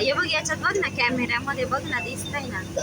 Я бог, я чак бог на камера, ама да бог на дистајна. Да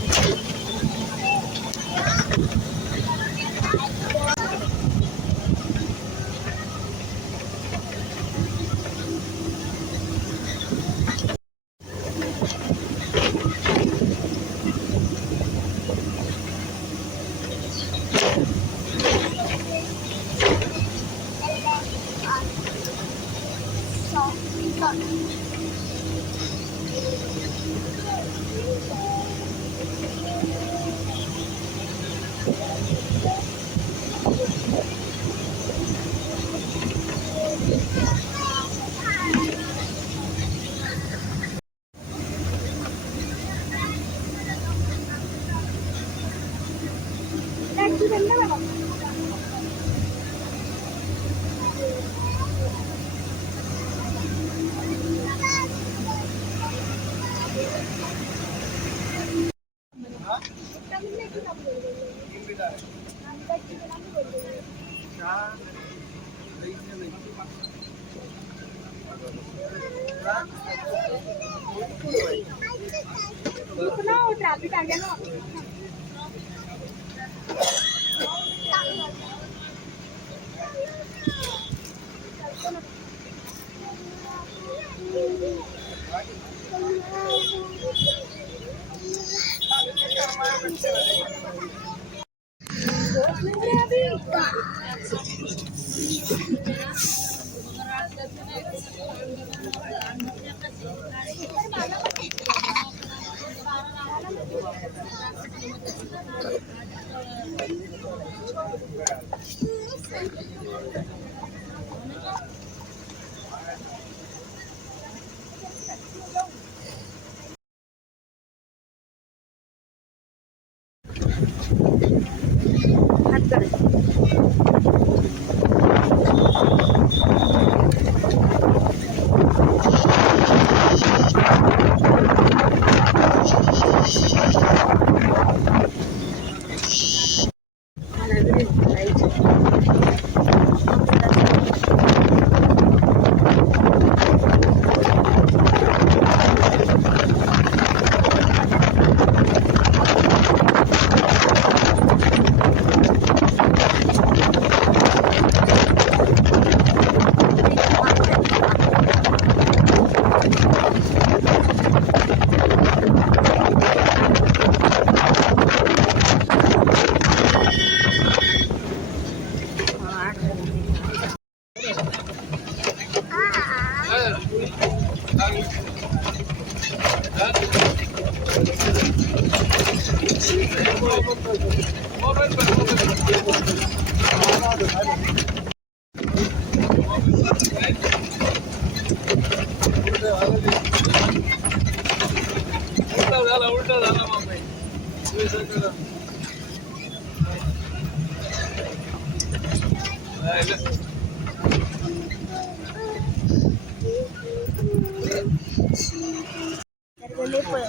हात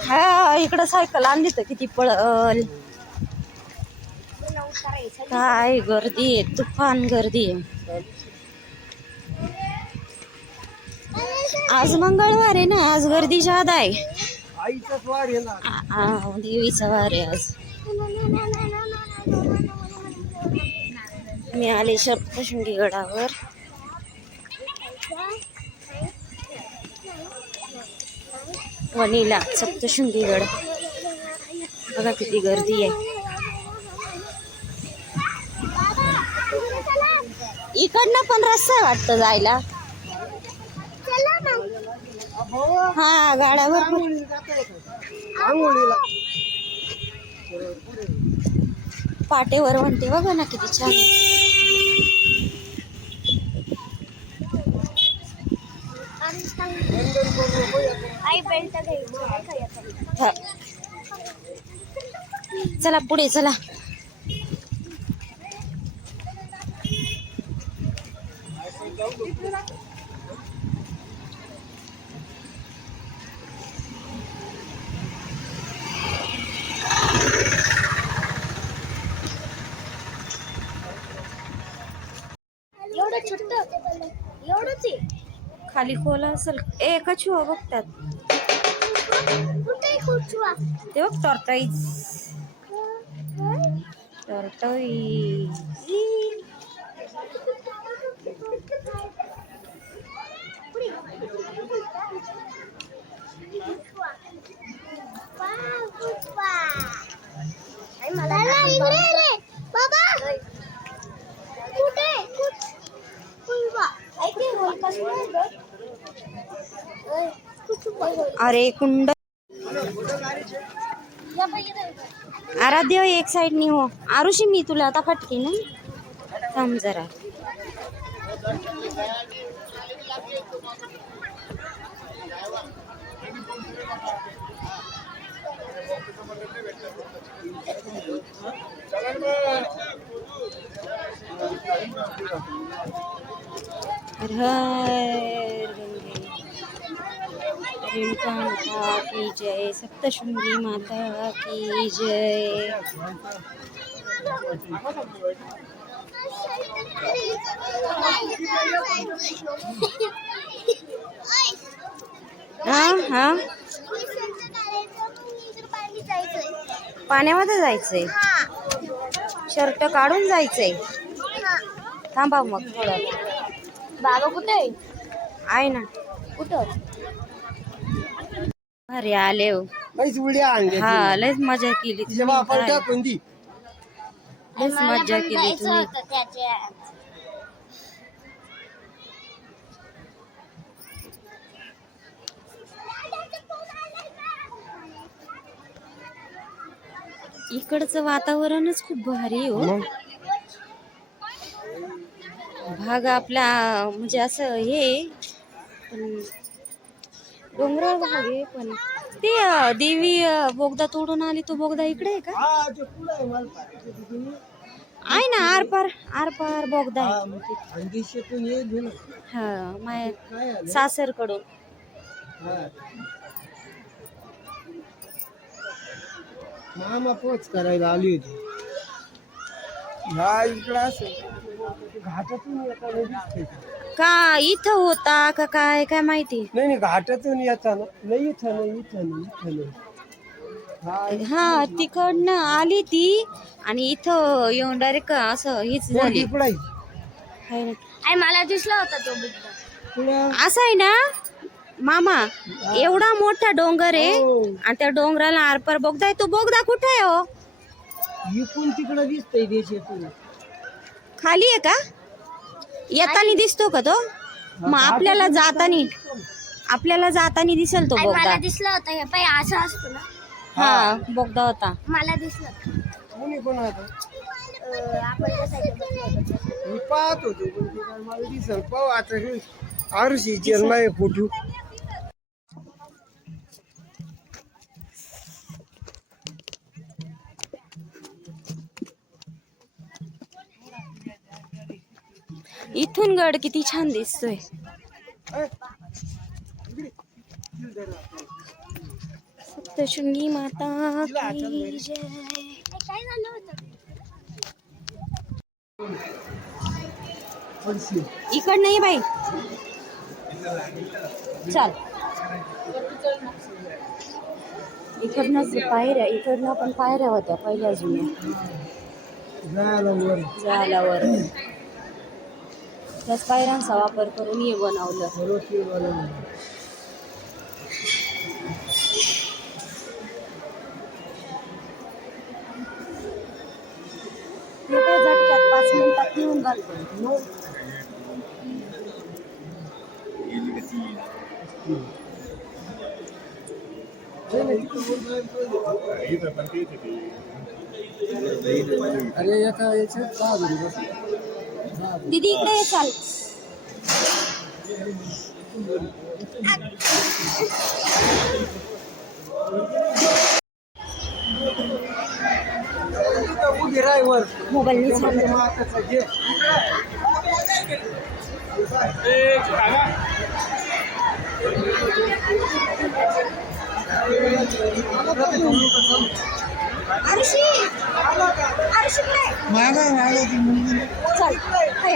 हा इकडं सायकल आणली तर किती पळल. काय गर्दी आहे तुफान गर्दी आहे. आज मंगळवार आहे ना आज गर्दी जादा आहे. देवीचा वार आहे आज. मी आले सप्तशृंगी गडावर. वणीला सप्तशृंगी गड. बघा किती गर्दी आहे. इकडनं पण रस्ता वाटतं जायला. हा गाड्यावर आंघोळीला. पाटेवर म्हणते बघा ना किती छान. आई बेल्ट. चला पुढे चला एवढं छोट्ट एवढंच आहे खाली खोल असेल ए कछुआ बघतात. ते बघ टॉर्टाईज. टॉर्टाईज. मला इकडे रे बाबा कुठे कुठ कुचवा ऐके होय कसं कुचवा अरे कुंड आराध्य हो, एक साइड नी हो. आरुषी मी तुला आता फटके ना? थांब जरा. हर रेणुका माता की जय सप्तशृंगी माता की जय हा हा पाण्यामध्ये जायचंय. शर्ट काढून जायचंय. थांबा मग थोडं. बाबा कुठे आहे? आहे ना. कुठं? अरे आले हो. उड्या आणल्या हा लयच मजा केली तिच्या तुम्ही बापाला काय? टाकून दी. लयच मजा केली तुम्ही. इकडचं वातावरणच खूप भारी आहे हो. मग? भाग आपला म्हणजे असं हे पण डोंगराळ भाग आहे पण. ते देवी बोगदा तोडून आली तो बोगदा इकडे आहे का? हा आहे ना आरपार आरपार बोगदा आहे. हा हा माय सासरकडून. हा. मामा पोच करायला आली होती. हा इकडं असं घाटातून येताना दिसते का? इथं होता का काय काय माहिती? नाही नाही घाटातून येताना नाही इथं नाही इथं नाही इथं नाही. हा हा तिकडनं आली ती आणि इथं येऊन डायरेक्ट असं हीच झाली. इकडं आहे? हाय ना. मला दिसला होता तो बुद्ध पुढं असं आहे ना? मामा एवढा मोठा डोंगर आहे हो. आणि त्या डोंगराला आरपार बोगदा आहे तो बोगदा कुठे आहे हो. इकडून तिकडं दिसतंय देशातून. खाली आहे का? येताना दिसतो का तो? मग आपल्याला जातानी आपल्याला जातानी दिसेल तो बोगदा. मला दिसला होता हे पाय असं असतो ना. हा बोगदा होता. मला दिसलं कोणी कोण आता? अं, आपण त्या side ला बसलो होतो. मी पाहत होतो पण ते काय मला दिसल. पाहू आता हे आरुषी जन्म आहे फोटो. इथून गड किती छान दिसतोय. सप्तशृंगी माता की जय. इकड नाही बाई. चाल. इकडनंच पायऱ्या इकडनं पण पायऱ्या होत्या पहिल्या जुन्या. जायला वर. त्याच पायऱ्यांचा वापर करून हे बनवलं. रोटी पाच मिनिटात येऊन घालतो? अरे एका याच्यात का दीदी इकडे ये चाल. उभी राह मोबाईल घे मागा मागा ती मुलगी. चल हाय,